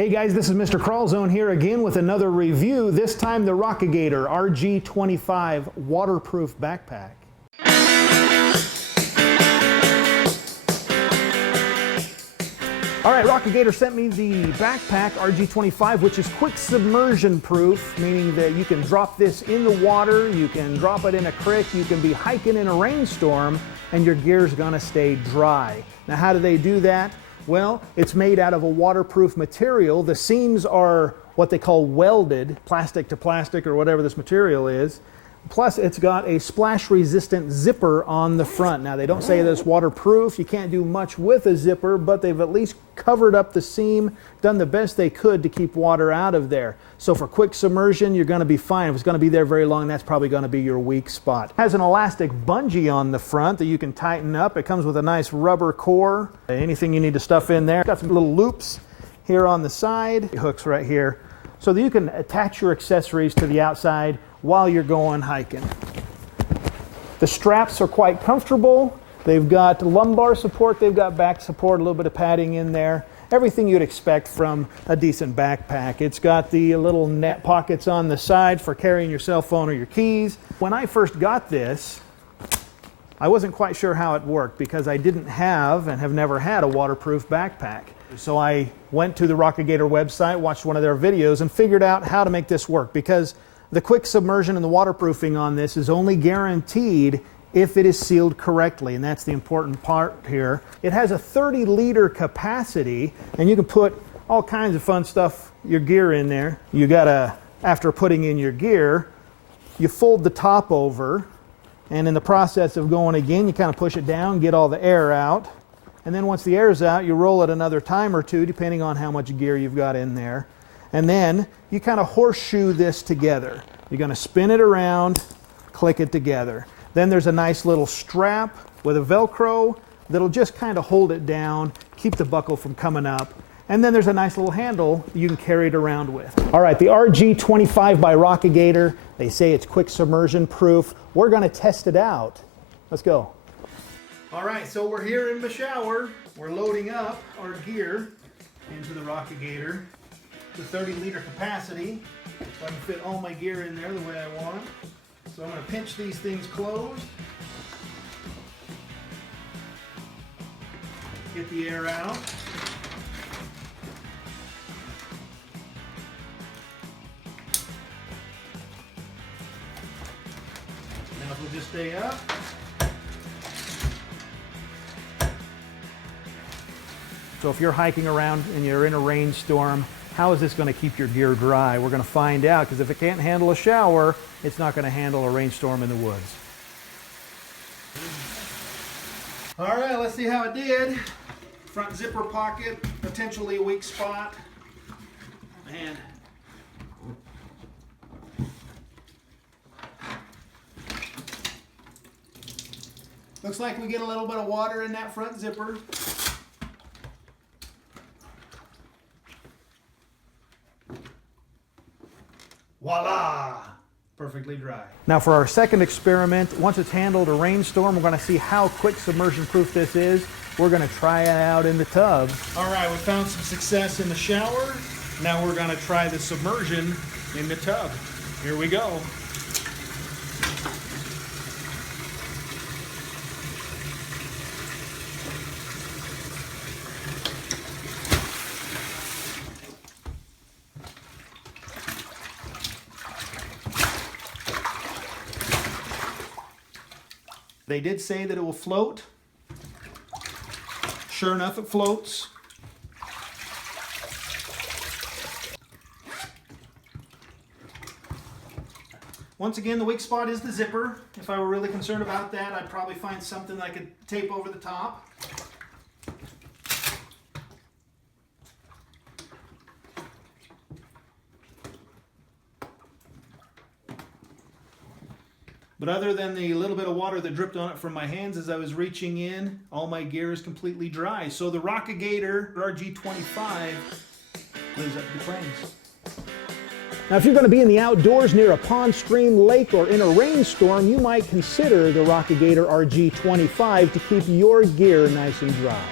Hey guys, this is Mr. KrawlZone here again with another review, this time the Rockagator RG25 waterproof backpack. Alright, Rockagator sent me the backpack RG25, which is quick submersion proof, meaning that you can drop this in the water, you can drop it in a creek, you can be hiking in a rainstorm, and your gear's gonna stay dry. Now how do they do that? Well, it's made out of a waterproof material. The seams are what they call welded, plastic to plastic or whatever this material is. Plus, it's got a splash-resistant zipper on the front. Now, they don't say that it's waterproof. You can't do much with a zipper, but they've at least covered up the seam, done the best they could to keep water out of there. So for quick submersion, you're going to be fine. If it's going to be there very long, that's probably going to be your weak spot. It has an elastic bungee on the front that you can tighten up. It comes with a nice rubber core. Anything you need to stuff in there. It's got some little loops here on the side. Hooks right here, so that you can attach your accessories to the outside while you're going hiking. The straps are quite comfortable. They've got lumbar support, they've got back support, a little bit of padding in there. Everything you'd expect from a decent backpack. It's got the little net pockets on the side for carrying your cell phone or your keys. When I first got this, I wasn't quite sure how it worked because I didn't have and have never had a waterproof backpack. So I went to the Rockagator website, watched one of their videos, and figured out how to make this work, because the quick submersion and the waterproofing on this is only guaranteed if it is sealed correctly, and that's the important part here. It has a 30-liter capacity, and you can put all kinds of fun stuff, your gear in there. You gotta, after putting in your gear, you fold the top over, and in the process of going again, you kind of push it down, get all the air out, and then once the air's out, you roll it another time or two, depending on how much gear you've got in there. And then you kind of horseshoe this together. You're going to spin it around, click it together. Then there's a nice little strap with a Velcro that'll just kind of hold it down, keep the buckle from coming up. And then there's a nice little handle you can carry it around with. All right, the RG25 by Rockagator. They say it's quick submersion proof. We're going to test it out. Let's go. All right, so we're here in the shower. We're loading up our gear into the Rockagator. It's a 30-liter capacity, so I can fit all my gear in there the way I want. So I'm going to pinch these things closed, get the air out. Now if we'll just stay up. So if you're hiking around and you're in a rainstorm, how is this going to keep your gear dry? We're going to find out, because if it can't handle a shower, it's not going to handle a rainstorm in the woods. All right, let's see how it did. Front zipper pocket, potentially a weak spot. And looks like we get a little bit of water in that front zipper. Voila! Perfectly dry. Now for our second experiment, once it's handled a rainstorm, we're going to see how quick submersion proof this is. We're going to try it out in the tub. All right, we found some success in the shower. Now we're going to try the submersion in the tub. Here we go. They did say that it will float. Sure enough, it floats. Once again, the weak spot is the zipper. If I were really concerned about that, I'd probably find something that I could tape over the top. But other than the little bit of water that dripped on it from my hands as I was reaching in, all my gear is completely dry. So the Rockagator RG25 lives up to the claims. Now, if you're going to be in the outdoors near a pond, stream, lake, or in a rainstorm, you might consider the Rockagator RG25 to keep your gear nice and dry.